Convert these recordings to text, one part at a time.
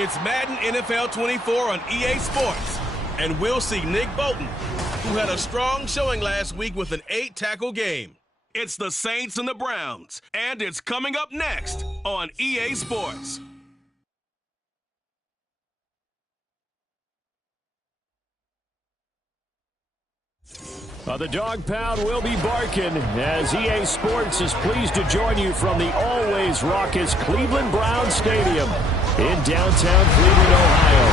It's Madden NFL 24 on EA Sports, and we'll see Nick Bolton, who had a strong showing last week with an 8-tackle game. It's the Saints and the Browns, and it's coming up next on EA Sports. The dog pound will be barking as EA Sports is pleased to join you from the always raucous Cleveland Browns Stadium in downtown Cleveland, Ohio.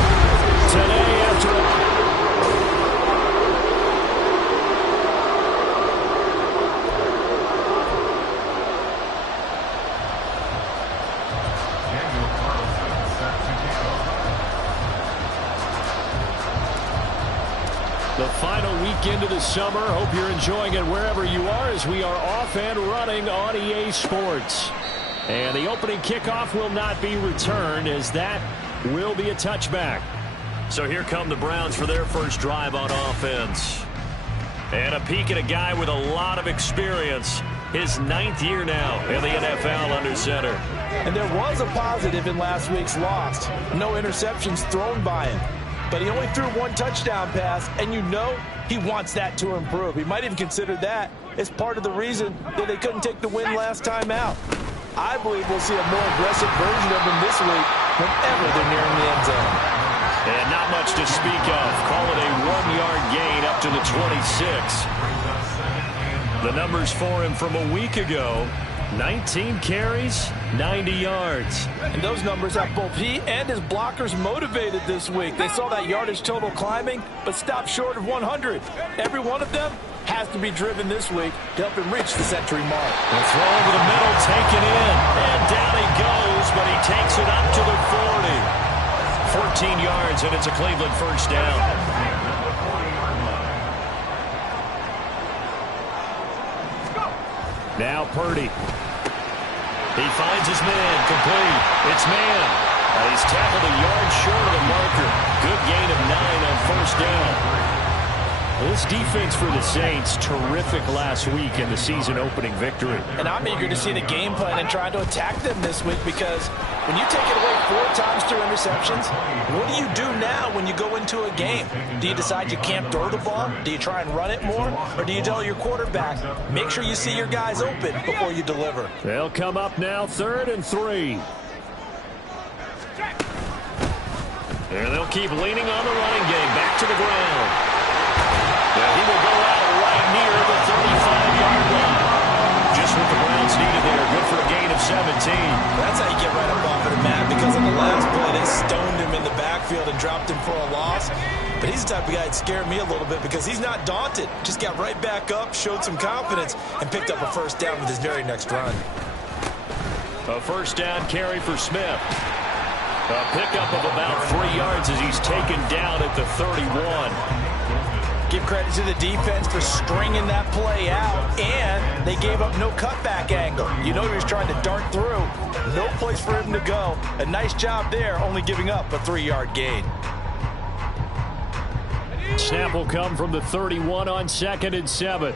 Today after... The final weekend of the summer. Hope you're enjoying it wherever you are as we are off and running on EA Sports. And the opening kickoff will not be returned as that will be a touchback. So here come the Browns for their first drive on offense. And a peek at a guy with a lot of experience. His 9th year now in the NFL under center. And there was a positive in last week's loss. No interceptions thrown by him. But he only threw one touchdown pass, and you know he wants that to improve. He might even consider that as part of the reason that they couldn't take the win last time out. I believe we'll see a more aggressive version of him this week whenever they're nearing the end zone. And not much to speak of. Call it a 1-yard gain up to the 26. The numbers for him from a week ago: 19 carries, 90 yards. And those numbers have both he and his blockers motivated this week. They saw that yardage total climbing, but stopped short of 100. Every one of them has to be driven this week to help him reach the century mark. The throw over the middle, taken in, and down he goes, but he takes it up to the 40. 14 yards, and it's a Cleveland first down. Now Purdy. He finds his man, complete. It's man. And he's tackled a yard short of the marker. Good gain of 9 on first down. This defense for the Saints, terrific last week in the season-opening victory. And I'm eager to see the game plan and try to attack them this week, because when you take it away 4 times through interceptions, what do you do now when you go into a game? Do you decide you can't throw the ball? Do you try and run it more? Or do you tell your quarterback, make sure you see your guys open before you deliver? They'll come up now, 3rd and 3. And they'll keep leaning on the running game. Back to the ground. Yeah, he will go out right near the 35-yard line. Just what the Browns needed there. Good for a gain of 17. That's how you get right up off of the mat, because on the last play, they stoned him in the backfield and dropped him for a loss. But he's the type of guy that scared me a little bit, because he's not daunted. Just got right back up, showed some confidence, and picked up a first down with his very next run. A first down carry for Smith. A pickup of about 3 yards as he's taken down at the 31. Give credit to the defense for stringing that play out, and they gave up no cutback angle. You know he was trying to dart through. No place for him to go. A nice job there, only giving up a 3-yard gain. Snap will come from the 31 on 2nd and 7.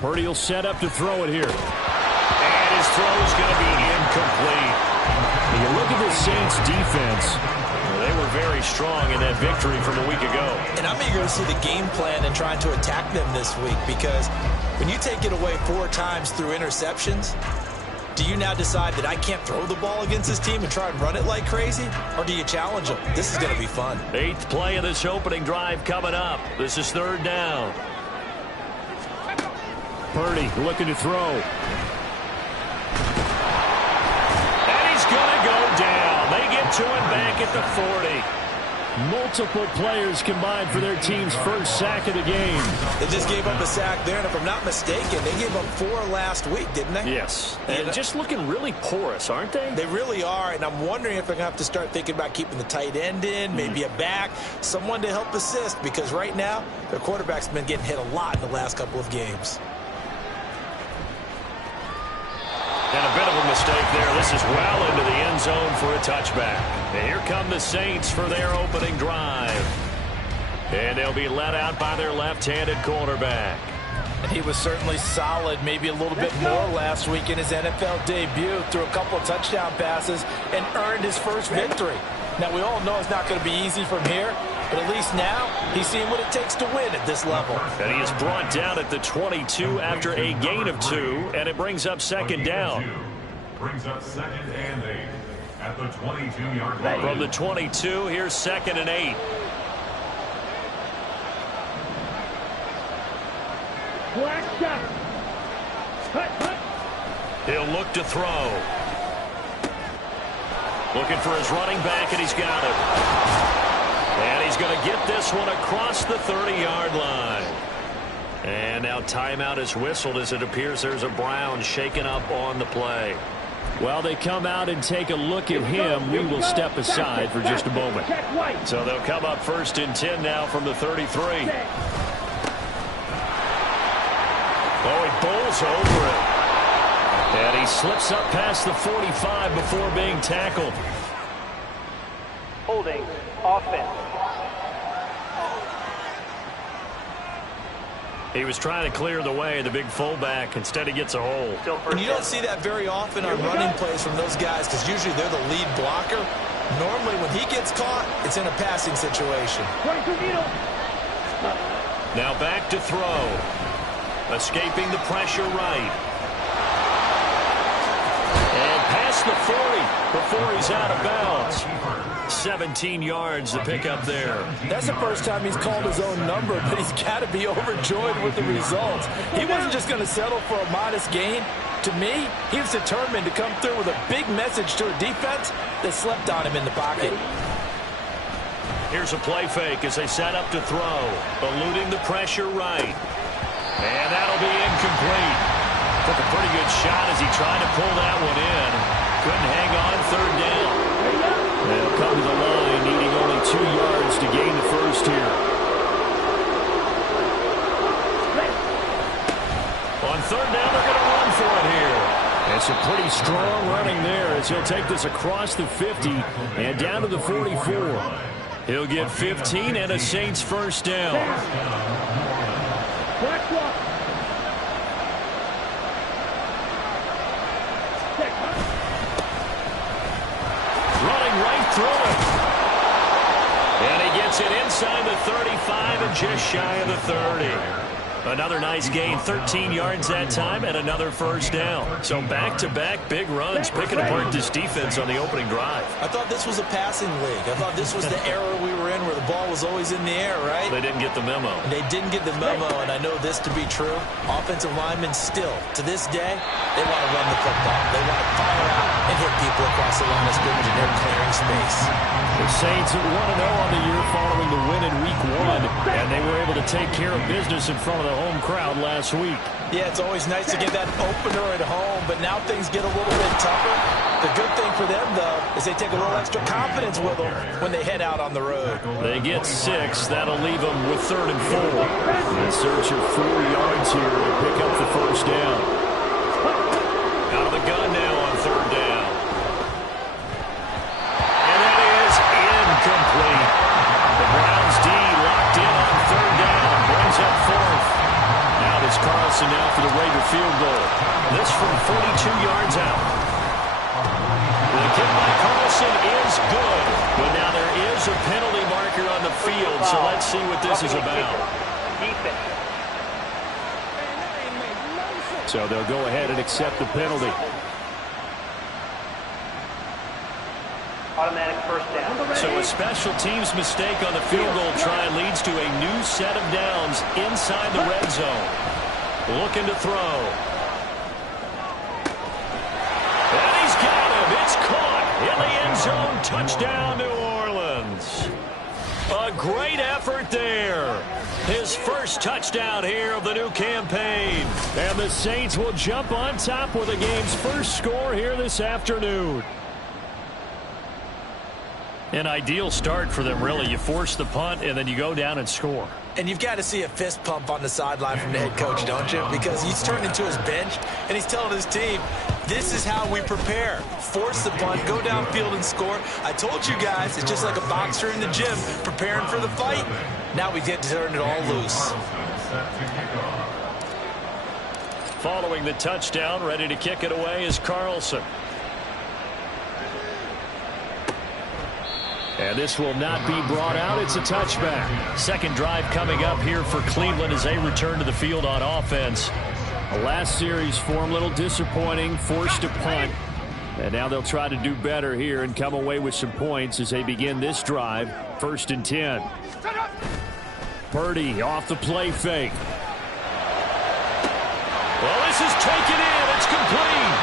Purdy will set up to throw it here. And his throw is going to be incomplete. When you look at the Saints defense, they were very strong in that victory from a week ago. And I'm eager to see the game plan and trying to attack them this week, because when you take it away 4 times through interceptions, do you now decide that I can't throw the ball against this team and try and run it like crazy? Or do you challenge them? This is going to be fun. 8th play of this opening drive coming up. This is 3rd down. Purdy looking to throw. And he's going to go down. They get to him back at the 40. Multiple players combined for their team's first sack of the game. They just gave up a sack there, and if I'm not mistaken, they gave up 4 last week, didn't they? Yes. And just looking really porous, aren't they? They really are, and I'm wondering if they're going to have to start thinking about keeping the tight end in, maybe a back, someone to help assist, because right now, their quarterback's been getting hit a lot in the last couple of games. And a bit of a mistake there. This is well into the end zone for a touchback. And here come the Saints for their opening drive. And they'll be let out by their left-handed quarterback. And he was certainly solid, maybe a little bit more last week in his NFL debut. Threw a couple of touchdown passes and earned his first victory. Now, we all know it's not going to be easy from here, but at least now he's seeing what it takes to win at this level. And he is brought down at the 22 after a gain of 2, and it brings up second down. Brings up 2nd and 8 at the 22-yard line. From the 22, here's 2nd and 8. He'll look to throw. Looking for his running back, and he's got it. And he's going to get this one across the 30-yard line. And now timeout is whistled as it appears there's a Brown shaken up on the play. While they come out and take a look at him, we will step aside for just a moment. So they'll come up 1st and 10 now from the 33. Oh, he bowls over it. And he slips up past the 45 before being tackled. Holding offense. He was trying to clear the way, the big fullback. Instead, he gets a hold. And you don't see that very often on running plays from those guys because usually they're the lead blocker. Normally, when he gets caught, it's in a passing situation. Now back to throw. Escaping the pressure right. And past the 40 before he's out of bounds. 17 yards to pick up there. That's the first time he's called his own number, but he's got to be overjoyed with the results. He wasn't just going to settle for a modest gain. To me, he was determined to come through with a big message to a defense that slept on him in the pocket. Here's a play fake as they set up to throw. Eluding the pressure right. And that'll be incomplete. Took a pretty good shot as he tried to pull that one in. Couldn't hang on, 3rd down. They'll come to the line, needing only 2 yards to gain the first here. On 3rd down, they're going to run for it here. And some pretty strong running there as he'll take this across the 50 and down to the 44. He'll get 15 and a Saints first down. Running right through it. And he gets it inside the 35 and just shy of the 30. Another nice gain, 13 yards that time, and another first down. So back-to-back big runs, picking apart this defense on the opening drive. I thought this was a passing league. I thought this was the era we were in where the ball was always in the air, right? They didn't get the memo. They didn't get the memo, and I know this to be true. Offensive linemen still, to this day, they want to run the football. They want to fire out and hit people across the line of scrimmage, and they're clearing space. The Saints 1-0 on the year following the win in Week 1, and they were able to take care of business in front of the home crowd last week. Yeah, it's always nice to get that opener at home, but now things get a little bit tougher. The good thing for them, though, is they take a little extra confidence with them when they head out on the road. They get 6. That'll leave them with 3rd and 4. In search of 4 yards here to pick up the first down. Out of the gun now on 3rd down. And that is incomplete. The Browns D locked in on 3rd down. Brings up 4th. Now it's Carlson now for the Raider field goal. This from 42 yards out. The kick by Carlson is good. But now there is a penalty marker on the field, so let's see what this is about. So they'll go ahead and accept the penalty. Automatic first down. So a special teams mistake on the field goal try leads to a new set of downs inside the red zone. Looking to throw. And he's got him. It's caught in the end zone. Touchdown, New Orleans. A great effort there. His first touchdown here of the new campaign. And the Saints will jump on top with the game's first score here this afternoon. An ideal start for them, really. You force the punt, and then you go down and score. And you've got to see a fist pump on the sideline from the head coach, don't you? Because he's turning to his bench, and he's telling his team, this is how we prepare. Force the punt, go downfield and score. I told you guys, it's just like a boxer in the gym preparing for the fight. Now we get to turn it all loose. Following the touchdown, ready to kick it away is Carlson. And this will not be brought out. It's a touchback. Second drive coming up here for Cleveland as they return to the field on offense. The last series for them, a little disappointing, forced a punt. And now they'll try to do better here and come away with some points as they begin this drive. 1st and 10. Purdy off the play fake. Well, this is taken in. It's complete.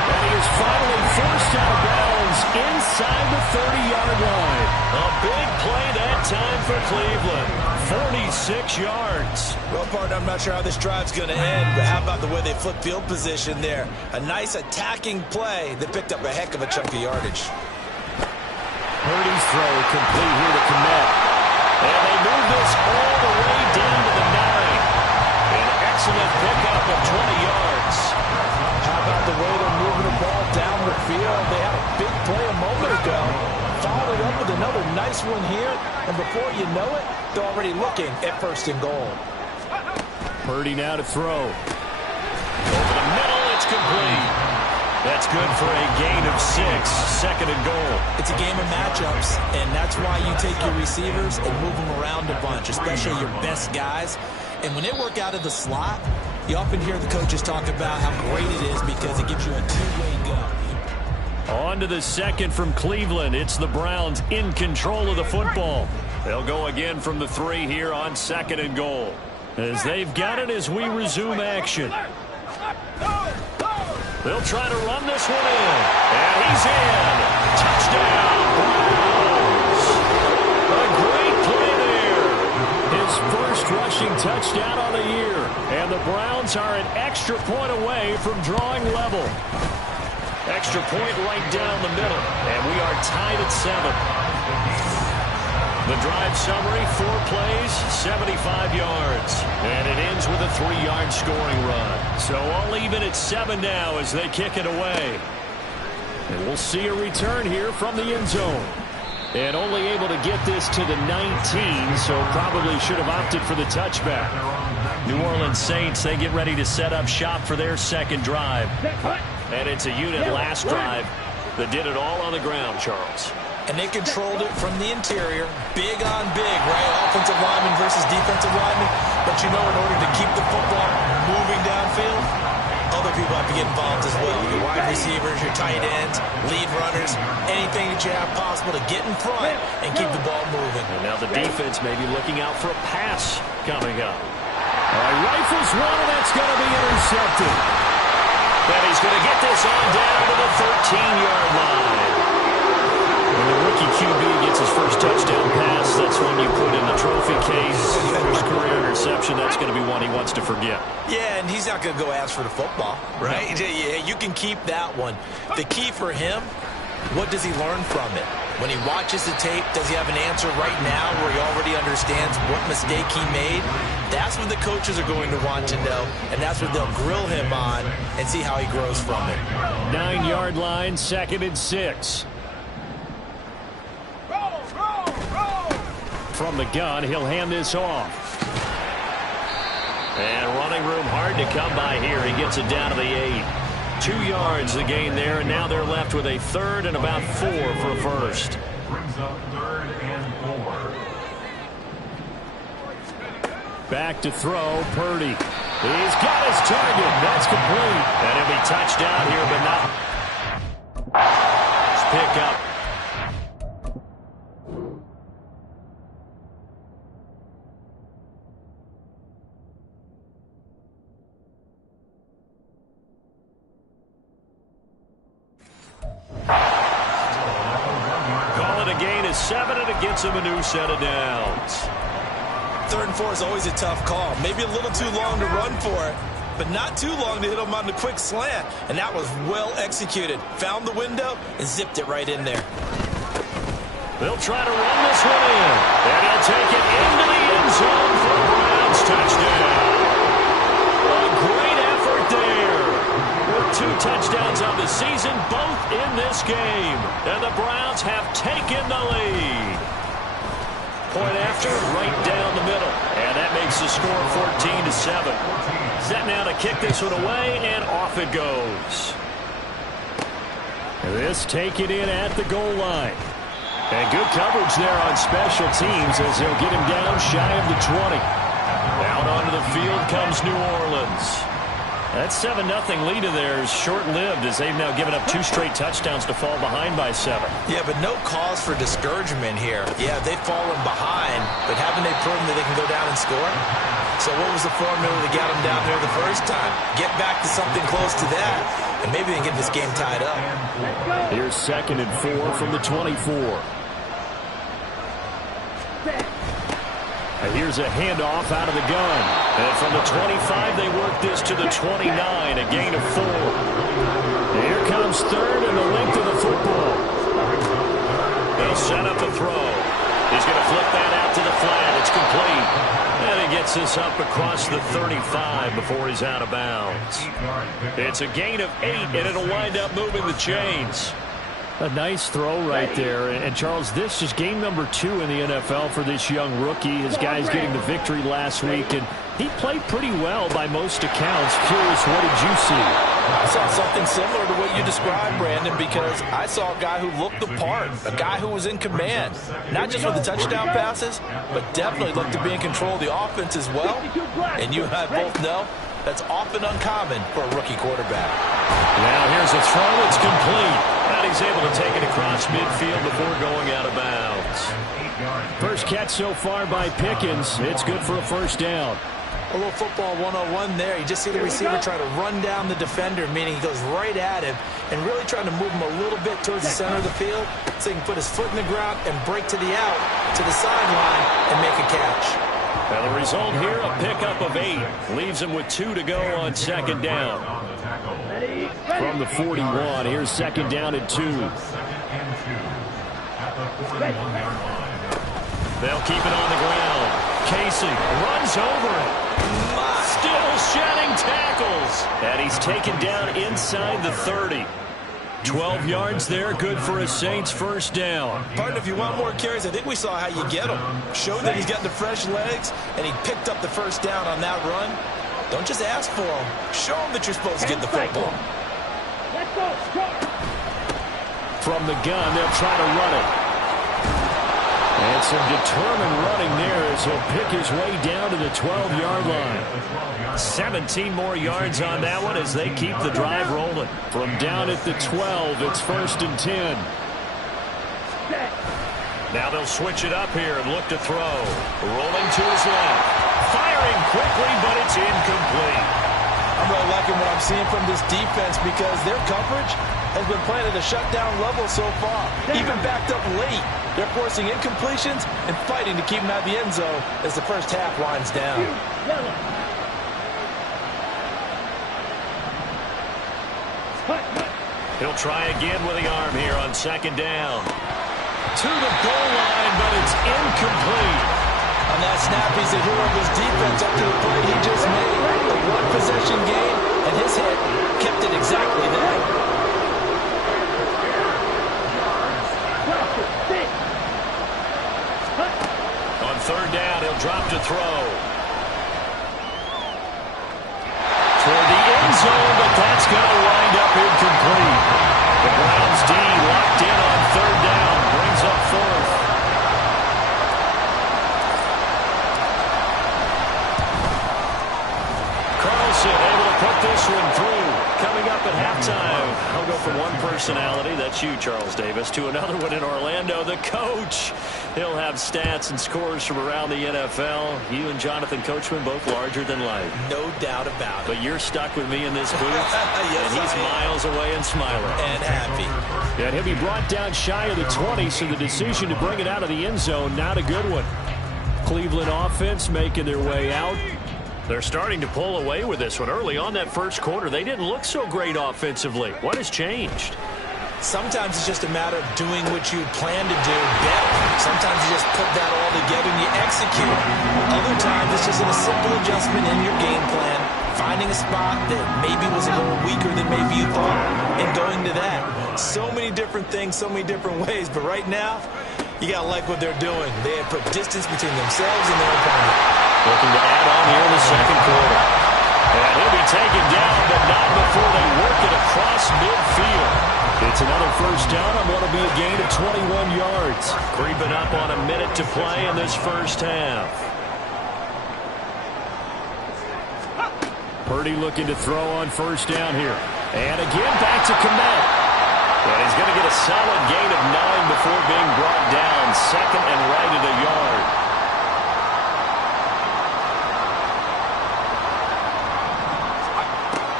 And he is finally forced out of bounds inside the 30-yard line. A big play that time for Cleveland. 46 yards. Well, partner, I'm not sure how this drive's going to end, but how about the way they flip field position there? A nice attacking play that picked up a heck of a chunk of yardage. Purdy's throw complete here to commit. And they move this all the way down to the 9. An excellent pickup of 20 yards. How about the way they're moving the ball down the field? They had a big play a moment ago. Followed it up with another nice one here. And before you know it, they're already looking at 1st and goal. Purdy now to throw. Over the middle, it's complete. That's good for a gain of 6. 2nd and goal. It's a game of matchups, and that's why you take your receivers and move them around a bunch, especially your best guys. And when they work out of the slot, you often hear the coaches talk about how great it is because it gives you a two-way go. On to the second from Cleveland. It's the Browns in control of the football. They'll go again from the 3 here on 2nd and goal. As they've got it as we resume action. They'll try to run this one in. And he's in. Touchdown, Browns. A great play there. His first rushing touchdown on the year. And the Browns are an extra point away from drawing level. Extra point right down the middle. And we are tied at 7. The drive summary, 4 plays, 75 yards. And it ends with a 3-yard scoring run. So all even at 7 now as they kick it away. And we'll see a return here from the end zone. And only able to get this to the 19, so probably should have opted for the touchback. New Orleans Saints, they get ready to set up shop for their second drive. And it's a unit last drive that did it all on the ground, Charles. And they controlled it from the interior, big on big, right? Offensive lineman versus defensive lineman. But you know, in order to keep the football moving downfield, other people have to get involved as well. Your wide receivers, your tight ends, lead runners, anything that you have possible to get in front and keep the ball moving. And now the defense may be looking out for a pass coming up. Rifles one, and that's going to be intercepted. And he's going to get this on down to the 13-yard line. When the rookie QB gets his first touchdown pass, that's when you put in the trophy case. First career interception, that's going to be one he wants to forget. Yeah, and he's not going to go ask for the football, right? Yeah, you can keep that one. The key for him, what does he learn from it? When he watches the tape, does he have an answer right now where he already understands what mistake he made? That's what the coaches are going to want to know, and that's what they'll grill him on and see how he grows from it. 9-yard line, 2nd and 6. From the gun, he'll hand this off. And running room hard to come by here. He gets it down to the 8. 2 yards the gain there, and now they're left with a 3rd and about 4 for a first. Brings up 3rd and 4. Back to throw, Purdy. He's got his target. That's complete. And he'll be touchdown here, but not. Pick up. gain is 7, and it gets him a new set of downs. 3rd and 4 is always a tough call. Maybe a little too long to run for it, but not too long to hit him on the quick slant. And that was well executed. Found the window and zipped it right in there. They'll try to run this one in. And he'll take it into the end zone for a Browns touchdown. A great effort there. With 2 touchdowns on the season, both in this game. And the Browns have taken the lead. Point after, right down the middle. And that makes the score 14-7. Set now to kick this one away, and off it goes. This taken in at the goal line. And good coverage there on special teams as they'll get him down shy of the 20. Out onto the field comes New Orleans. That 7-0 lead of theirs short-lived as they've now given up 2 straight touchdowns to fall behind by 7. Yeah, but no cause for discouragement here. Yeah, they've fallen behind, but haven't they proven that they can go down and score? So what was the formula that got them down there the first time? Get back to something close to that, and maybe they can get this game tied up. Here's 2nd and 4 from the 24. And here's a handoff out of the gun. And from the 25, they work this to the 29, a gain of 4. Here comes 3rd and the length of the football. They'll set up the throw. He's going to flip that out to the flat. It's complete. And he gets this up across the 35 before he's out of bounds. It's a gain of 8, and it'll wind up moving the chains. A nice throw right there. And, Charles, this is game number 2 in the NFL for this young rookie. His guys getting the victory last week, and he played pretty well by most accounts. Curious, what did you see? I saw something similar to what you described, Brandon, because I saw a guy who looked the part, a guy who was in command, not just with the touchdown passes, but definitely looked to be in control of the offense as well. And you and I both know that's often uncommon for a rookie quarterback. Now here's a throw. It's complete. And he's able to take it across midfield before going out of bounds. First catch so far by Pickens. It's good for a first down. A little football 101 there. You just see the receiver try to run down the defender, meaning he goes right at him and really trying to move him a little bit towards the center of the field so he can put his foot in the ground and break to the out, to the sideline, and make a catch. Now the result here, a pickup of 8. Leaves him with 2 to go on 2nd down. From the 41, here's 2nd down and 2. They'll keep it on the ground. Casey runs over it. Still shedding tackles. And he's taken down inside the 30. 12 yards there, good for a Saints first down. Partner, if you want more carries, I think we saw how you get him. Showed that he's got the fresh legs, and he picked up the first down on that run. Don't just ask for him. Show him that you're supposed to get the football. From the gun, they'll try to run it. And some determined running there as he'll pick his way down to the 12-yard line. 17 more yards on that one as they keep the drive rolling. From down at the 12, it's 1st and 10. Now they'll switch it up here and look to throw. Rolling to his left. Firing quickly, but it's incomplete. I'm really liking what I'm seeing from this defense because their coverage has been playing at a shutdown level so far. Even backed up late. They're forcing incompletions and fighting to keep them out of the end zone as the first half winds down. He'll try again with the arm here on 2nd down. To the goal line, but it's incomplete. On that snap, he's the hero of his defense up to the play he just made. A one-possession game, and his hit kept it exactly there. On 3rd down, he'll drop to throw. Toward the end zone, but that's going to wind up incomplete. The Browns D locked in on 3rd down, brings up 4th. Carlson able to put this one through. coming up at halftime. I'll go from one personality, that's you, Charles Davis, to another one in Orlando, the coach. He'll have stats and scores from around the NFL. You and Jonathan Coachman both larger than life. No doubt about it. But you're stuck with me in this booth, yes, and he's miles away and smiling. And happy. And he'll be brought down shy of the 20, so the decision to bring it out of the end zone, not a good one. Cleveland offense making their way out. They're starting to pull away with this one. Early on that first quarter, they didn't look so great offensively. What has changed? Sometimes it's just a matter of doing what you plan to do better. Sometimes you just put that all together and you execute. Other times it's just a simple adjustment in your game plan, finding a spot that maybe was a little weaker than maybe you thought, and going to that. So many different things, so many different ways, but right now, you got to like what they're doing. They have put distance between themselves and their opponent. Looking to add on here in the second quarter. And he'll be taken down, but not before they work it across midfield. It's another first down on what will be a gain of 21 yards. Creeping up on a minute to play in this first half. Purdy looking to throw on first down here. And again back to Kmet. And he's going to get a solid gain of 9 before being brought down. Second and right at a yard.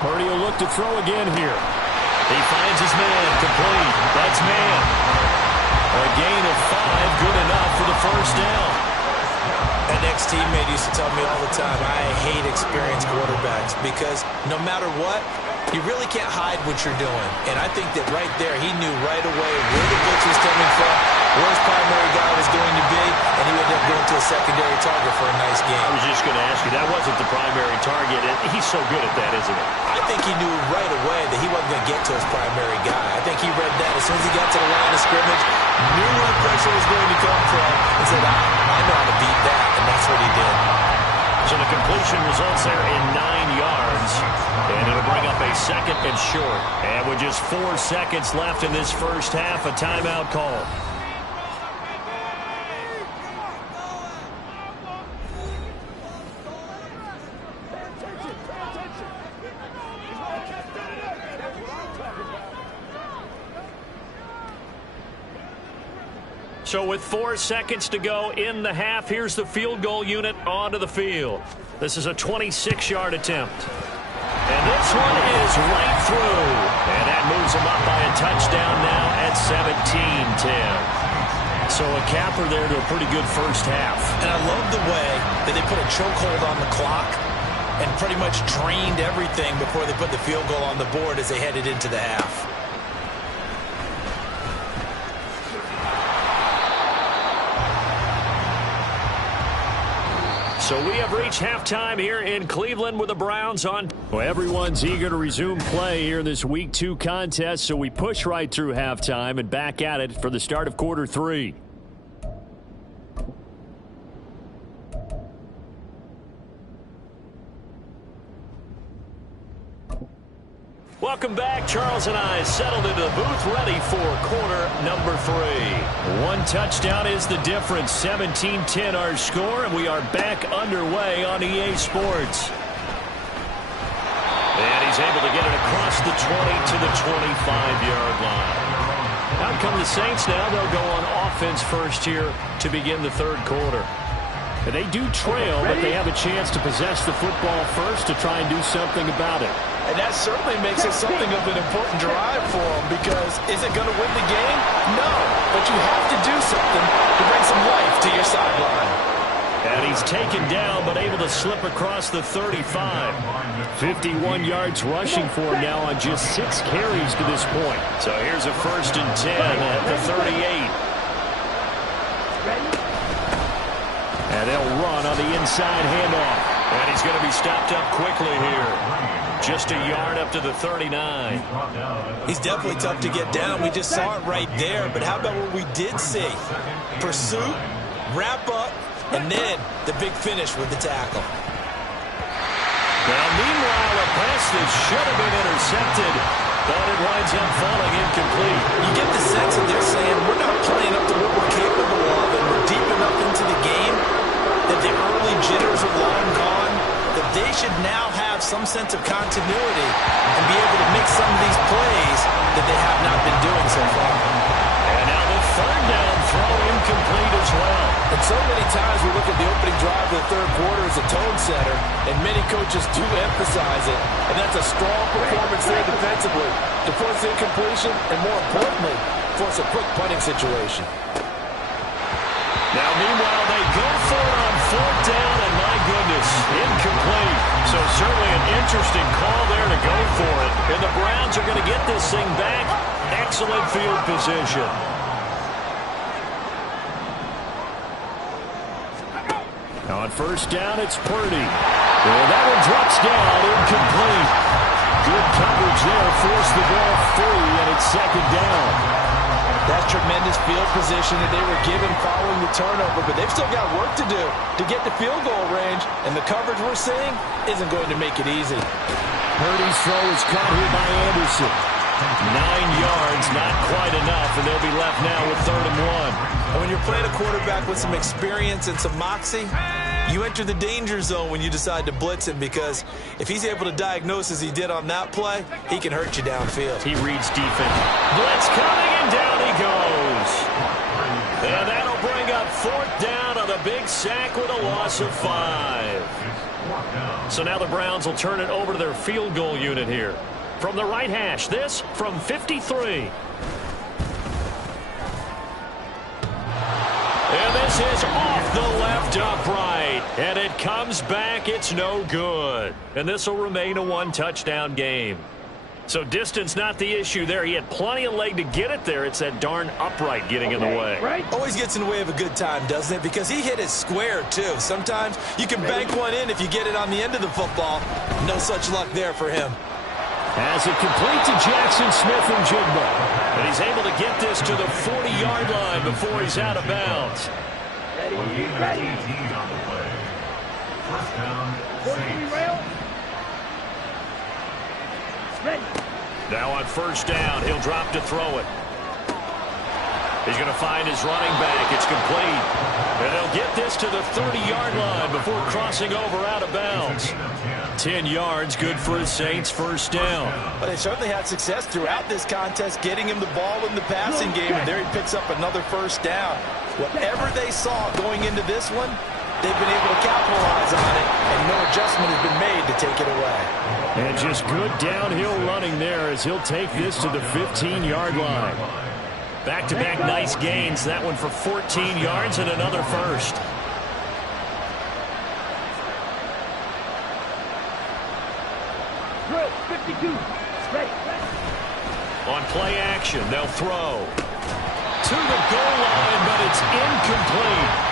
Purdy will look to throw again here. He finds his man, complete. That's man. A gain of 5, good enough for the first down. An ex-teammate used to tell me all the time, I hate experienced quarterbacks because no matter what, you really can't hide what you're doing. And I think that right there, he knew right away where the blitz was coming from, where his primary guy was going to be, and he ended up going to a secondary target for a nice game. I was just going to ask you, that wasn't the primary target. He's so good at that, isn't he? I think he knew right away that he wasn't going to get to his primary guy. I think he read that as soon as he got to the line of scrimmage, knew where the pressure was going to come from, and said, I know how to beat that, and that's what he did. So the completion results there in 9 yards. And it'll bring up a second and short. And with just 4 seconds left in this first half, a timeout call. So with 4 seconds to go in the half, here's the field goal unit onto the field. This is a 26-yard attempt. And this one is right through. And that moves them up by a touchdown now at 17-10. So a capper there to a pretty good first half. And I love the way that they put a chokehold on the clock and pretty much drained everything before they put the field goal on the board as they headed into the half. So we have reached halftime here in Cleveland with the Browns on. Well, everyone's eager to resume play here in this Week 2 contest, so we push right through halftime and back at it for the start of quarter 3. Welcome back. Charles and I settled into the booth ready for quarter number 3. One touchdown is the difference. 17-10 our score, and we are back underway on EA Sports. And he's able to get it across the 20 to the 25-yard line. Out come the Saints now. They'll go on offense first here to begin the third quarter. And they do trail, but they have a chance to possess the football first to try and do something about it. And that certainly makes it something of an important drive for them because is it going to win the game? No, but you have to do something to bring some life to your sideline. And he's taken down but able to slip across the 35. 51 yards rushing for him now on just 6 carries to this point. So here's a 1st and 10 at the 38. And they'll run on the inside handoff. And he's going to be stopped up quickly here. Just a yard up to the 39. He's definitely tough to get down. We just saw it right there. But how about what we did see? Pursuit, wrap up, and then the big finish with the tackle. Now, meanwhile, a pass that should have been intercepted, but it winds up falling incomplete. You get the sense that they're saying we're not playing up to what we're capable of, and we're deep enough into the game that the early jitters are long gone, that they should now have have some sense of continuity and be able to make some of these plays that they have not been doing so far. And now the third down throw incomplete as well. And so many times we look at the opening drive of the third quarter as a tone setter, and many coaches do emphasize it. And that's a strong performance there defensively to force incompletion and, more importantly, force a quick punting situation. Now, meanwhile, they go for it on fourth down, and my goodness, incomplete. So certainly an interesting call there to go for it. And the Browns are going to get this thing back. Excellent field position. On first down, it's Purdy. And that one drops down, incomplete. Good coverage there, forced the ball free, and it's second down. That's tremendous field position that they were given following the turnover, but they've still got work to do to get to field goal range, and the coverage we're seeing isn't going to make it easy. Purdy's throw is caught here by Anderson. 9 yards, not quite enough, and they'll be left now with 3rd and 1. And when you're playing a quarterback with some experience and some moxie, you enter the danger zone when you decide to blitz him, because if he's able to diagnose as he did on that play, he can hurt you downfield. He reads defense. Blitz coming, and down he goes. And that'll bring up 4th down on the big sack with a loss of 5. So now the Browns will turn it over to their field goal unit here. From the right hash, this from 53. And this is off the left upright. And it comes back. It's no good. And this will remain a 1-touchdown game. So distance not the issue there. He had plenty of leg to get it there. It's that darn upright getting in the way. Right. Always gets in the way of a good time, doesn't it? Because he hit it square, too. Sometimes you can bank one in if you get it on the end of the football. No such luck there for him. As it complete to Jackson Smith-Njigba. And he's able to get this to the 40-yard line before he's out of bounds. Ready. On the play. First down, Saints. Ready. Now on first down, he'll drop to throw it. He's going to find his running back. It's complete. And he'll get this to the 30-yard line before crossing over out of bounds. 10 yards, good for his Saints first down. But they certainly had success throughout this contest, getting him the ball in the passing game, and there he picks up another first down. Whatever they saw going into this one, they've been able to capitalize on it, and no adjustment has been made to take it away. And just good downhill running there as he'll take this to the 15-yard line. Back-to-back nice gains. That one for 14 yards and another first. Drill 52. Ready. On play action, they'll throw. To the goal line, but it's incomplete.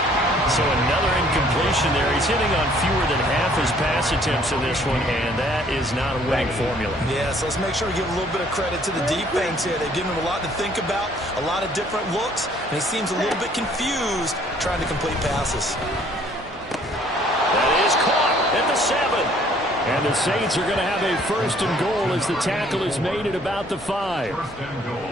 So another incompletion there. He's hitting on fewer than half his pass attempts in this one, and that is not a winning formula. Yeah, so let's make sure we give a little bit of credit to the defense here. They've given him a lot to think about, a lot of different looks, and he seems a little bit confused trying to complete passes. That is caught at the 7. And the Saints are going to have a 1st and goal as the tackle is made at about the 5.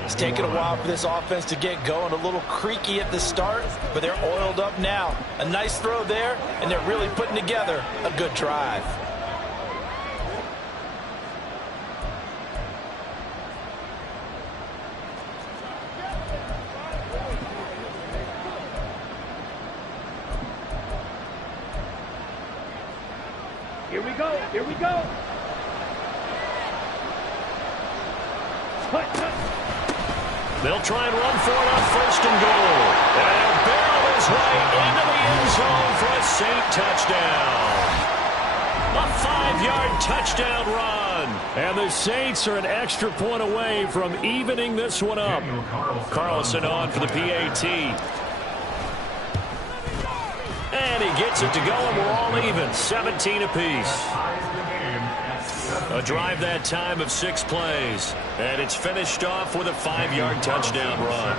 It's taken a while for this offense to get going. A little creaky at the start, but they're oiled up now. A nice throw there, and they're really putting together a good drive. Here we go. Here we go. They'll try and run for it on 1st and goal. And he'll barrel his way into the end zone for a Saint touchdown. A 5-yard touchdown run. And the Saints are an extra point away from evening this one up. Carlson on for the PAT. And he gets it to go, and we're all even, 17 apiece. A drive that time of 6 plays. And it's finished off with a 5-yard touchdown run.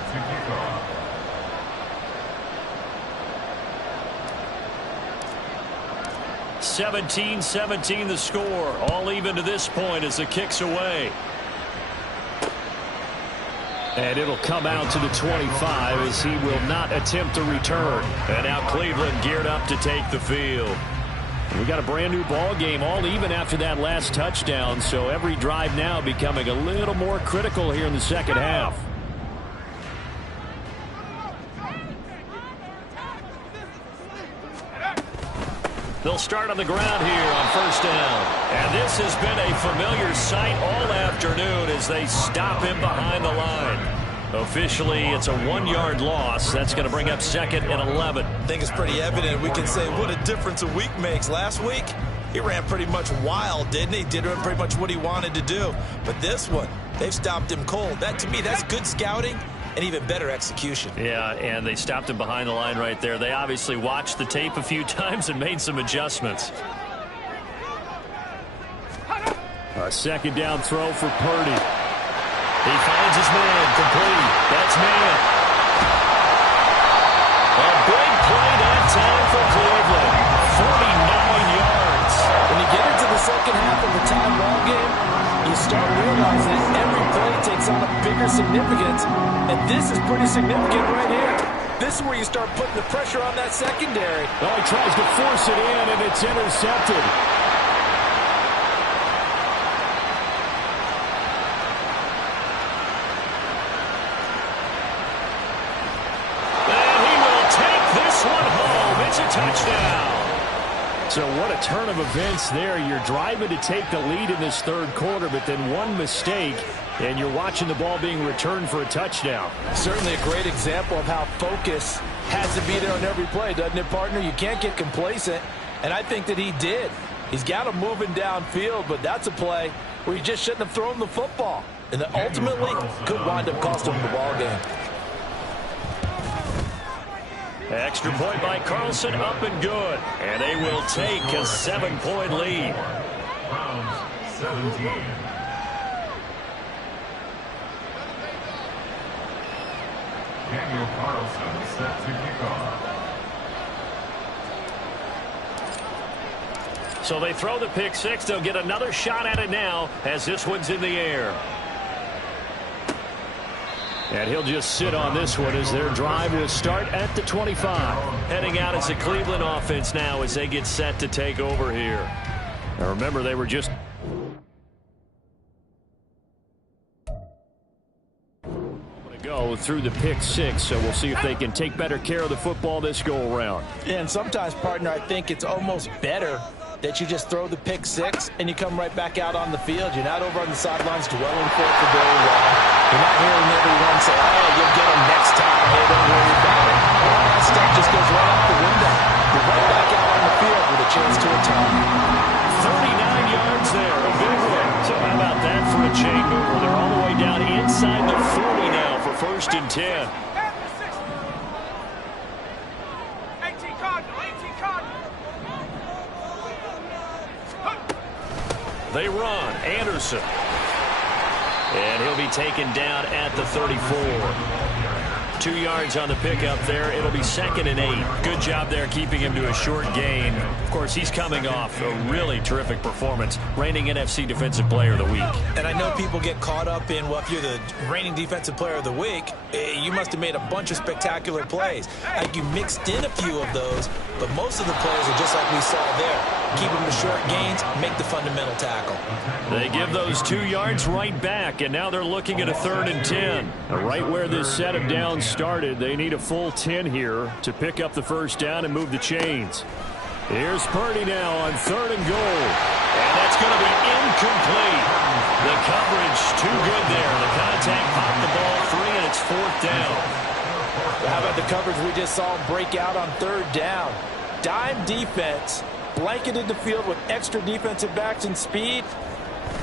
(17-17) the score. All even to this point as the kick's away. And it'll come out to the 25 as he will not attempt a return. And now Cleveland geared up to take the field. We got a brand new ball game, all even after that last touchdown, so every drive now becoming a little more critical here in the second half. They'll start on the ground here on first down. And this has been a familiar sight all afternoon as they stop him behind the line. Officially, it's a 1-yard loss. That's going to bring up 2nd and 11. I think it's pretty evident. We can say what a difference a week makes. Last week, he ran pretty much wild, didn't he? Did pretty much what he wanted to do. But this one, they've stopped him cold. That, to me, that's good scouting and even better execution. Yeah, and they stopped him behind the line right there. They obviously watched the tape a few times and made some adjustments. A second down throw for Purdy. He finds his man, complete. That's man. A big play that time for Cleveland. 49 yards. When you get into the second half of the tie ball game, you start realizing that every play takes on a bigger significance, and this is pretty significant right here. This is where you start putting the pressure on that secondary. Oh, he tries to force it in, and it's intercepted. Touchdown. So what a turn of events there. You're driving to take the lead in this third quarter, but then one mistake, and you're watching the ball being returned for a touchdown. Certainly a great example of how focus has to be there on every play, doesn't it, partner? You can't get complacent, and I think that he did. He's got him moving downfield, but that's a play where you just shouldn't have thrown the football. And that ultimately could wind up costing him the ball game. Extra point by Carlson, up and good. And they will take a 7-point lead. Browns 17. Daniel Carlson set to kick off. So they throw the pick six. They'll get another shot at it now as this one's in the air. And he'll just sit on this one as their drive will start at the 25. Heading out as the Cleveland offense now as they get set to take over here. Now remember, they were just go through the pick six, so we'll see if they can take better care of the football this go around. Yeah, and sometimes, partner, I think it's almost better that you just throw the pick six and you come right back out on the field. You're not over on the sidelines dwelling for it for very long. You're not hearing everyone say, oh, you'll get them next time. Hey, don't worry about it. All that stuff just goes right out the window. You're right back out on the field with a chance to attack. 39 yards there, a big one. So how about that for a chain mover? They're all the way down inside the 40 now for 1st and 10. They run. Anderson. And he'll be taken down at the 34. 2 yards on the pickup there. It'll be 2nd and 8. Good job there keeping him to a short gain. Of course, he's coming off a really terrific performance. Reigning NFC Defensive Player of the Week. And I know people get caught up in, well, if you're the reigning Defensive Player of the Week, you must have made a bunch of spectacular plays. Like you mixed in a few of those, but most of the plays are just like we saw there. Keep them to short gains, make the fundamental tackle. They give those 2 yards right back, and now they're looking at a 3rd and 10. Right where this set of downs started, they need a full 10 here to pick up the first down and move the chains. Here's Purdy now on 3rd and goal. And that's going to be incomplete. The coverage too good there. The contact popped the ball free, and it's 4th down. How about the coverage we just saw break out on 3rd down? Dime defense, blanketed the field with extra defensive backs and speed,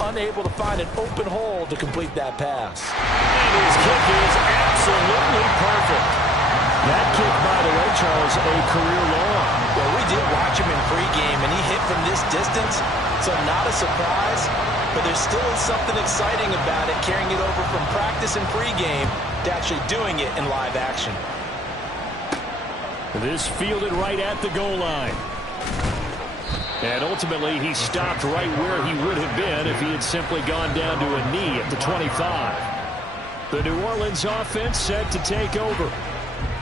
unable to find an open hole to complete that pass. And his kick is absolutely perfect. That kick, by the way, Charles, a career long. Well, we did watch him in pregame, and he hit from this distance, so not a surprise, but there still is something exciting about it, carrying it over from practice and pregame to actually doing it in live action. This fielded right at the goal line. And ultimately, he stopped right where he would have been if he had simply gone down to a knee at the 25. The New Orleans offense set to take over.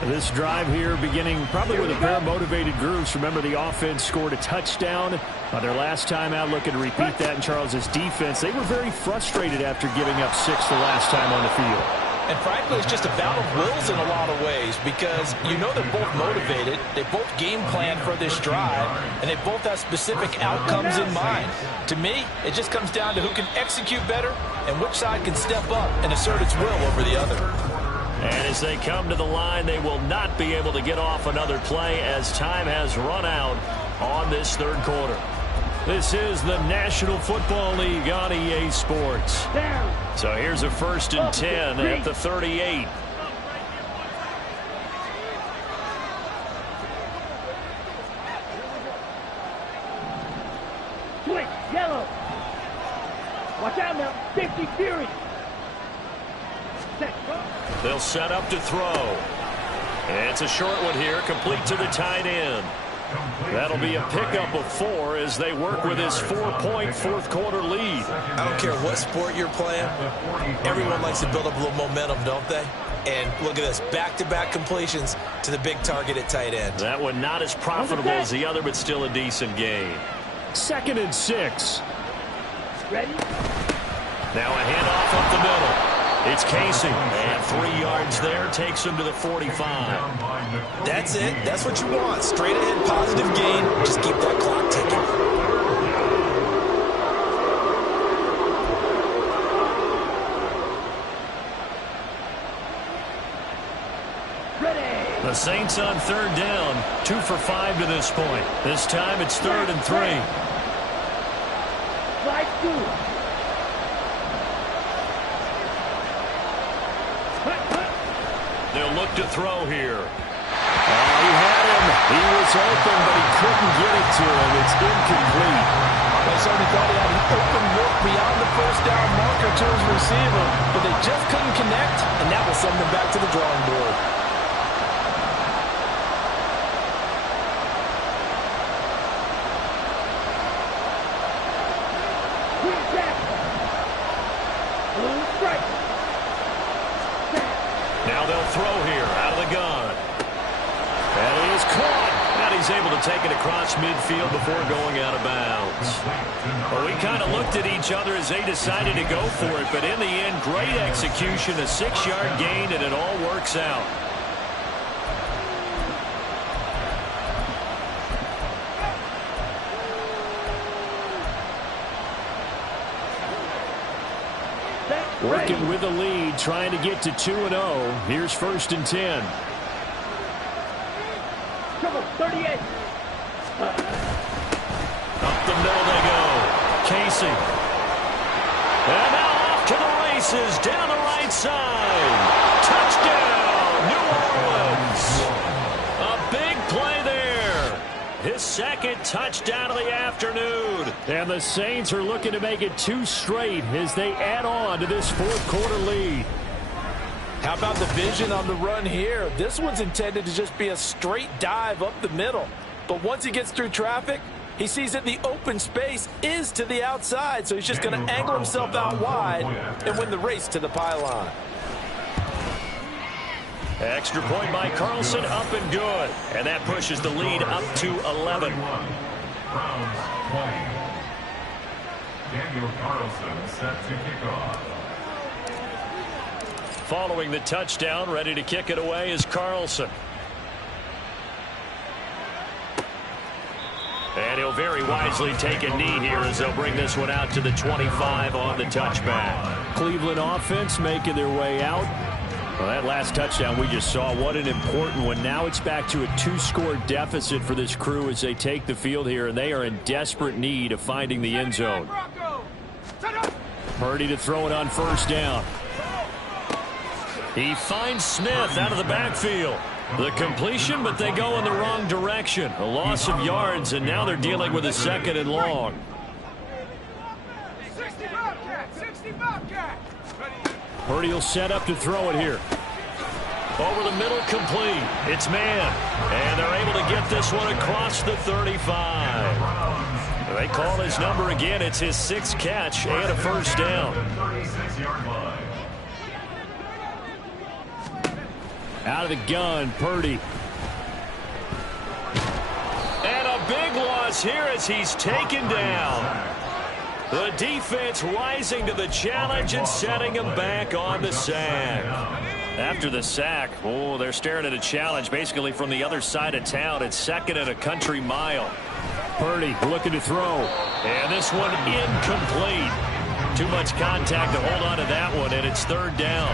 This drive here beginning probably with a pair of motivated groups. Remember, the offense scored a touchdown on their last time out. Looking to repeat that in Charles's defense. They were very frustrated after giving up 6 the last time on the field. And frankly, it's just a battle of wills in a lot of ways because you know they're both motivated. They both game plan for this drive, and they both have specific outcomes in mind. To me, it just comes down to who can execute better and which side can step up and assert its will over the other. And as they come to the line, they will not be able to get off another play as time has run out on this third quarter. This is the National Football League on EA Sports. So here's a 1st and 10 at the 38. Switch, yellow. Watch out now, 50 Fury. They'll set up to throw. And it's a short one here, complete to the tight end. That'll be a pickup of 4 as they work with his 4-point fourth quarter lead. I don't care what sport you're playing. Everyone likes to build up a little momentum, don't they? And look at this, back-to-back completions to the big target at tight end. That one not as profitable as the other, but still a decent gain. 2nd and 6. Ready? Now a handoff up the middle. It's Casey, and 3 yards there takes him to the 45. That's it. That's what you want. Straight ahead, positive gain. Just keep that clock ticking. Ready. The Saints on 3rd down, 2 for 5 to this point. This time it's 3rd and 3. Slide through. They'll look to throw here. He had him. He was open, but he couldn't get it to him. It's incomplete. They certainly thought he had an open look beyond the 1st down marker to his receiver, but they just couldn't connect, and that will send them back to the drawing board. Now they'll throw here out of the gun. And he is caught. And he's able to take it across midfield before going out of bounds. Well, we kind of looked at each other as they decided to go for it. But in the end, great execution, a 6-yard gain, and it all works out. Working with the lead, trying to get to 2-0. Here's 1st and 10. Trouble, 38. Up the middle they go. Casey. And now off to the races, down the right side. Touchdown, New Orleans. A big play there. His 2nd touchdown of the afternoon. And the Saints are looking to make it 2 straight as they add on to this 4th quarter lead. How about the vision on the run here? This one's intended to just be a straight dive up the middle. But once he gets through traffic, he sees that the open space is to the outside, so he's just going to angle himself out wide and win the race to the pylon. Extra point by Carlson, up and good. And that pushes the lead up to 11. Daniel Carlson set to kick off. Following the touchdown, ready to kick it away is Carlson. And he'll very wisely take a knee here as they'll bring this one out to the 25 on the touchback. Cleveland offense making their way out. Well, that last touchdown we just saw, what an important one. Now it's back to a 2-score deficit for this crew as they take the field here, and they are in desperate need of finding the end zone. Purdy to throw it on 1st down. He finds Smith out of the backfield. The completion, but they go in the wrong direction. A loss of yards, and now they're dealing with a 2nd and long. 60 Bobcat! 60 Bobcat! Purdy will set up to throw it here. Over the middle, complete. It's man. And they're able to get this one across the 35. They call his number again. It's his 6th catch and a 1st down. Out of the gun, Purdy. And a big loss here as he's taken down. The defense rising to the challenge and setting him back on the sack. After the sack, oh, they're staring at a challenge basically from the other side of town. It's second and a country mile. Purdy looking to throw. And this one incomplete. Too much contact to hold on to that one, and it's third down.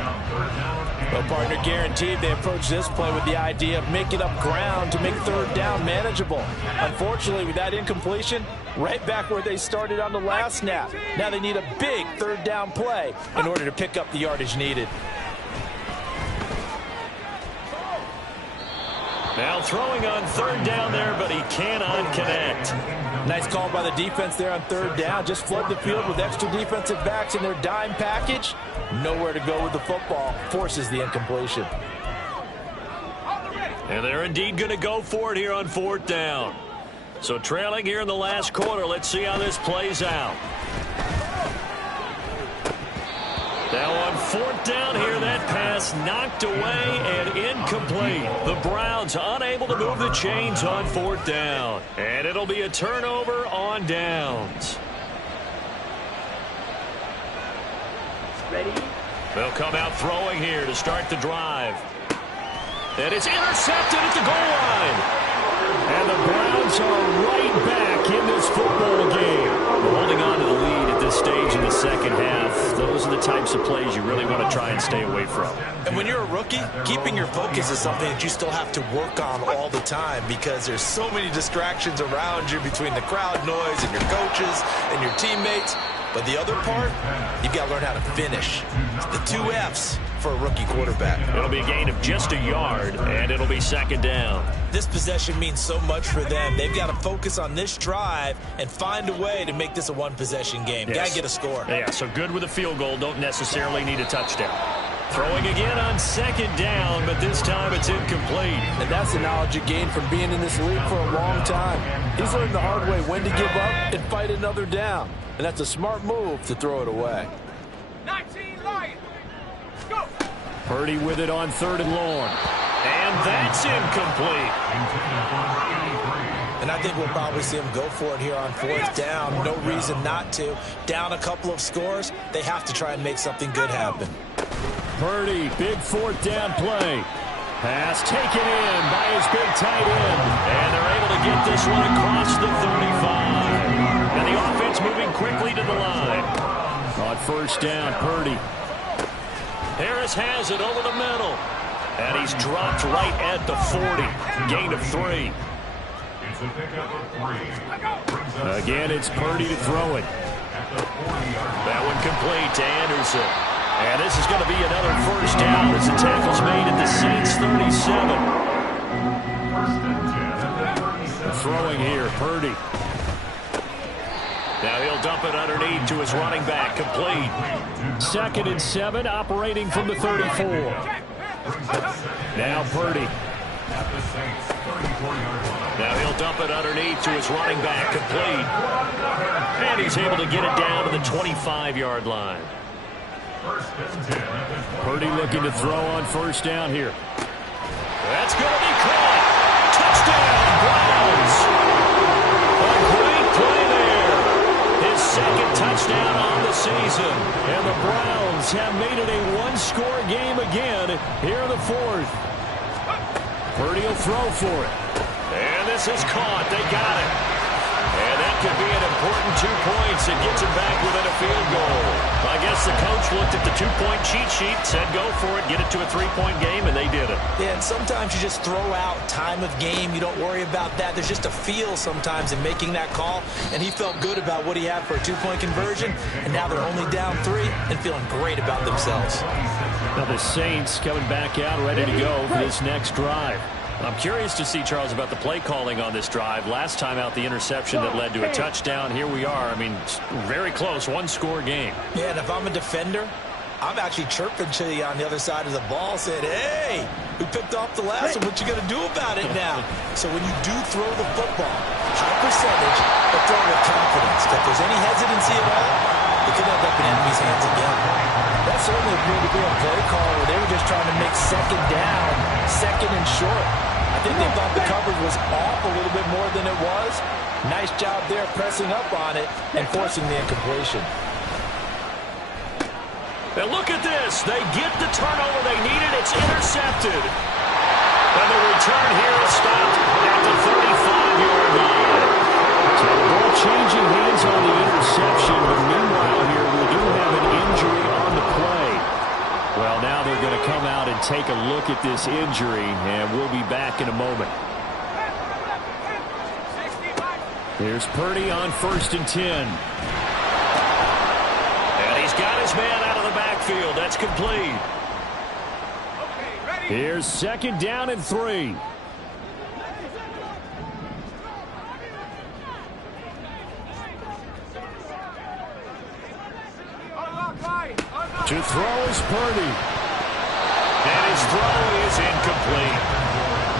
Well, partner, guaranteed they approach this play with the idea of making up ground to make third down manageable. Unfortunately, with that incompletion, right back where they started on the last snap. Now they need a big third down play in order to pick up the yardage needed. Now throwing on third down there, but he cannot connect. Nice call by the defense there on third down. Just flood the field with extra defensive backs in their dime package. Nowhere to go with the football. Forces the incompletion. And they're indeed going to go for it here on fourth down. So trailing here in the last quarter. Let's see how this plays out. Now on fourth down here, that pass knocked away and incomplete. The Browns unable to move the chains on fourth down. And it'll be a turnover on downs. Ready? They'll come out throwing here to start the drive. And it's intercepted at the goal line. And the Browns are right back in this football game. We're holding on to the lead at this stage in the second half. Those are the types of plays you really want to try and stay away from. And when you're a rookie, keeping your focus is something that you still have to work on all the time because there's so many distractions around you between the crowd noise and your coaches and your teammates. But the other part, you've got to learn how to finish. It's the 2 F's for a rookie quarterback. It'll be a gain of just a yard, and it'll be second down. This possession means so much for them. They've got to focus on this drive and find a way to make this a one-possession game. Yes. Got to get a score. Yeah, so good with a field goal. Don't necessarily need a touchdown. Throwing again on second down, but this time it's incomplete. And that's the knowledge you gain from being in this league for a long time. He's learned the hard way when to give up and fight another down. And that's a smart move to throw it away. 19 Lions. Go. Purdy with it on third and long. And that's incomplete. And I think we'll probably see him go for it here on fourth down. No reason not to. Down a couple of scores, they have to try and make something good happen. Purdy, big fourth down play. Pass taken in by his big tight end. And they're able to get this one across the 35. And the offense moving quickly to the line. On first down, Purdy. Harris has it over the middle. And he's dropped right at the 40. Gain of 3. It's a pickup of 3. Again, it's Purdy to throw it. That one complete to Anderson. And this is going to be another first down as the tackle's made at the Saints 37. Throwing here, Purdy. Now he'll dump it underneath to his running back, complete. 2nd and 7, operating from the 34. Now Purdy. Now he'll dump it underneath to his running back, complete. And he's able to get it down to the 25-yard line. Purdy looking to throw on first down here. That's going to be caught. Touchdown, Browns. A great play there. His second touchdown on the season. And the Browns have made it a one-score game again here in the fourth. Purdy will throw for it. And this is caught. They got it. And that could be an important 2 points. It gets him back within a field goal. I guess the coach looked at the 2-point cheat sheet, said go for it, get it to a 3-point game, and they did it. Yeah, and sometimes you just throw out time of game. You don't worry about that. There's just a feel sometimes in making that call, and he felt good about what he had for a 2-point conversion, and now they're only down 3 and feeling great about themselves. Now the Saints coming back out ready to go for this next drive. I'm curious to see, Charles, about the play calling on this drive. Last time out, the interception that led to a touchdown. Here we are. I mean, very close, one-score game. Yeah, and if I'm a defender, I'm actually chirping to you on the other side of the ball, saying, hey, we picked off the last one. What you going to do about it now? So when you do throw the football, high percentage, but throw with confidence. If there's any hesitancy at all, it could end up in enemy's hands again. That certainly appeared to be a play call where they were just trying to make second down, second and short. I think they thought the coverage was off a little bit more than it was. Nice job there pressing up on it and forcing the incompletion. And look at this. They get the turnover they needed. It's intercepted. And the return here is stopped at the 35-yard line. So the ball changing hands on the interception. But meanwhile here, we do have an injury on the play. Well, now they're going to come out and take a look at this injury, and we'll be back in a moment. Here's Purdy on 1st and 10. And he's got his man out of the backfield. That's complete. Here's 2nd down and 3. To throw is Purdy. And his throw is incomplete.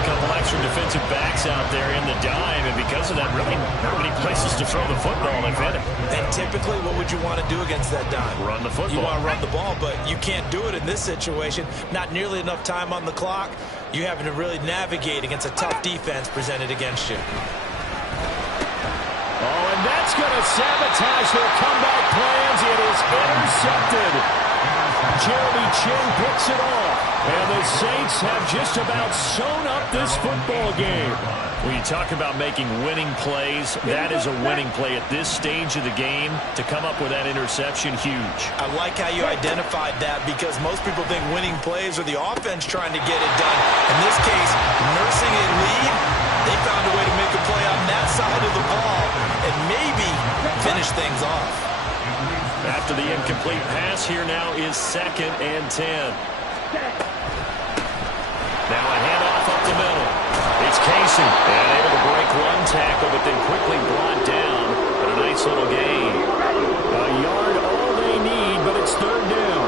A couple extra defensive backs out there in the dime, and because of that, really not many places to throw the football, if any. And typically, what would you want to do against that dime? Run the football. You want to run the ball, but you can't do it in this situation. Not nearly enough time on the clock. You having to really navigate against a tough defense presented against you. Oh, and that's going to sabotage their comeback plans. It is intercepted. Jeremy Chin picks it off. And the Saints have just about sewn up this football game. When you talk about making winning plays, that is a winning play at this stage of the game. To come up with that interception, huge. I like how you identified that because most people think winning plays are the offense trying to get it done. In this case, nursing a lead, they found a way to make a play on that side of the ball and maybe finish things off. After the incomplete pass, here now is 2nd and 10. Now a handoff up the middle. It's Casey. And able to break one tackle, but then quickly brought down. But a nice little gain. A yard all they need, but it's 3rd down.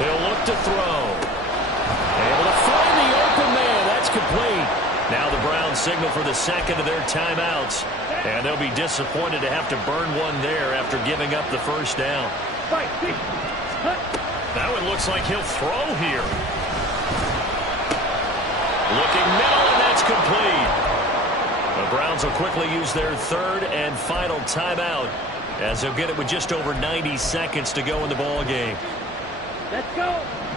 They'll look to throw. Able to find the open man. That's complete. Now the Browns signal for the 2nd of their timeouts. And they'll be disappointed to have to burn one there after giving up the 1st down. That one looks like he'll throw here. Looking middle, and that's complete. The Browns will quickly use their 3rd and final timeout as they'll get it with just over 90 seconds to go in the ball game. Let's go.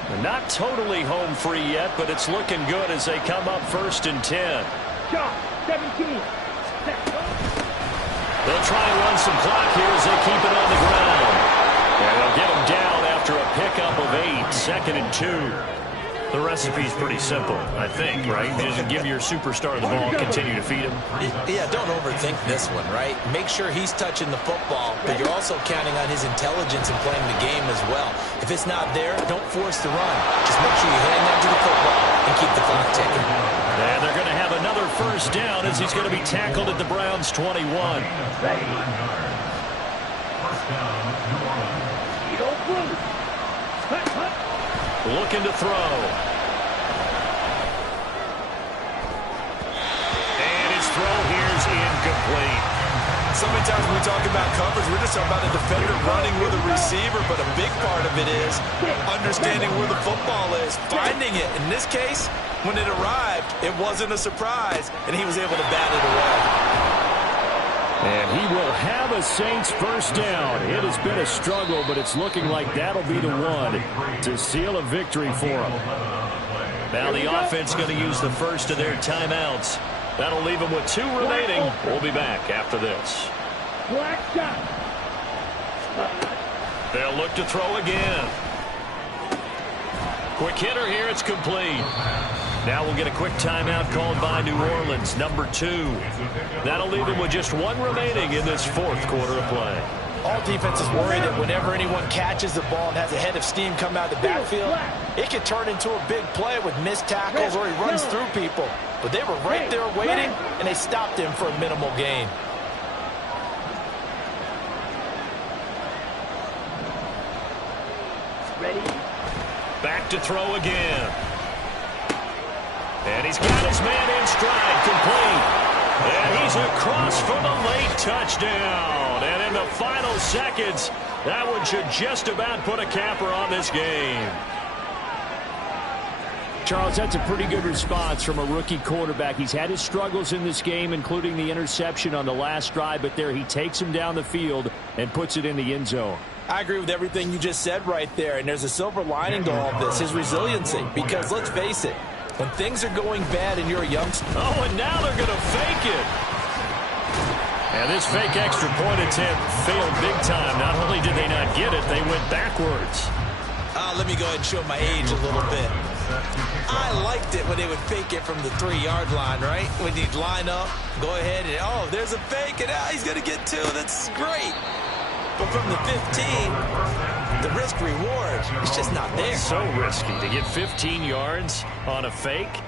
They're not totally home free yet, but it's looking good as they come up 1st and 10. Shot, 17. They'll try and run some clock here as they keep it on the ground. And they'll get them down after a pickup of 8, 2nd and 2. The recipe's pretty simple, I think, right? Just give your superstar the ball, continue to feed him. Yeah, don't overthink this one, right? Make sure he's touching the football, but you're also counting on his intelligence in playing the game as well. If it's not there, don't force the run. Just make sure you hang on to the football and keep the clock ticking. And they're going to have another 1st down as he's going to be tackled at the Browns' 21. Looking to throw. And his throw here is incomplete. So many times when we talk about coverage, we're just talking about a defender running with a receiver, but a big part of it is understanding where the football is, finding it. In this case, when it arrived, it wasn't a surprise, and he was able to bat it away. And he will have a Saints 1st down. It has been a struggle, but it's looking like that'll be the one to seal a victory for them. Now the offense going to use the 1st of their timeouts. That'll leave them with 2 remaining. We'll be back after this. Black shot. They'll look to throw again. Quick hitter here. It's complete. Now we'll get a quick timeout called by New Orleans, number 2. That'll leave them with just 1 remaining in this 4th quarter of play. All defenses worry that whenever anyone catches the ball and has a head of steam come out of the backfield, it can turn into a big play with missed tackles or he runs through people. But they were right there waiting, and they stopped him for a minimal gain. Ready? Back to throw again. And he's got his man in stride, complete. And he's It's across for the late touchdown. And in the final seconds, that one should just about put a capper on this game. Charles, that's a pretty good response from a rookie quarterback. He's had his struggles in this game, including the interception on the last drive, but there he takes him down the field and puts it in the end zone. I agree with everything you just said right there, and there's a silver lining to all of this, his resiliency, because let's face it, when things are going bad and you're a youngster. Oh, and now they're going to fake it. And this fake extra point attempt failed big time. Not only did they not get it, they went backwards. Let me go ahead and show my age a little bit. I liked it when they would fake it from the 3-yard line, right? When he'd line up, go ahead and, oh, there's a fake, and he's going to get 2. That's great. But from the 15, the risk-reward is just not there. So risky to get 15 yards on a fake.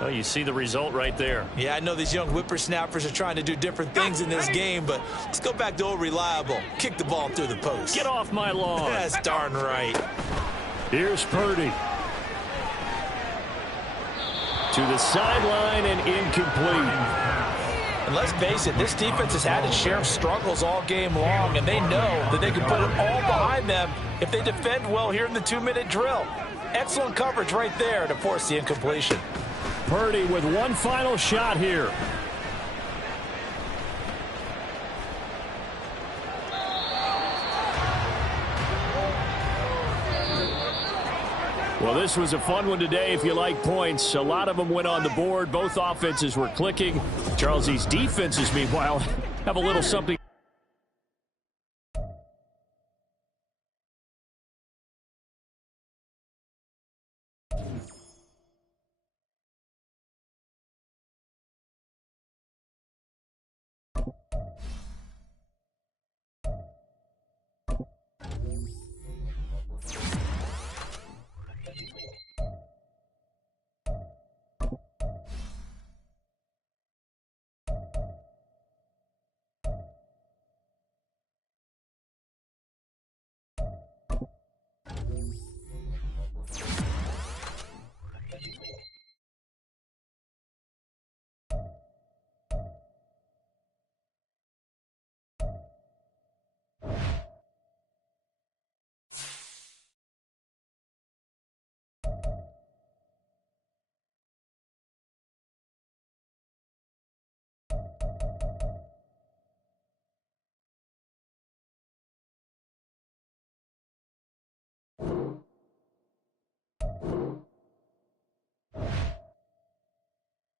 Well, you see the result right there. Yeah, I know these young whippersnappers are trying to do different things in this game, but let's go back to old reliable. Kick the ball through the post. Get off my lawn. That's darn right. Here's Purdy. To the sideline and incomplete. And let's face it, this defense has had its share of struggles all game long, and they know that they can put it all behind them if they defend well here in the 2-minute drill. Excellent coverage right there to force the incompletion. Purdy with one final shot here. Well, this was a fun one today if you like points. A lot of them went on the board. Both offenses were clicking. Charles, these defenses, meanwhile, have a little something.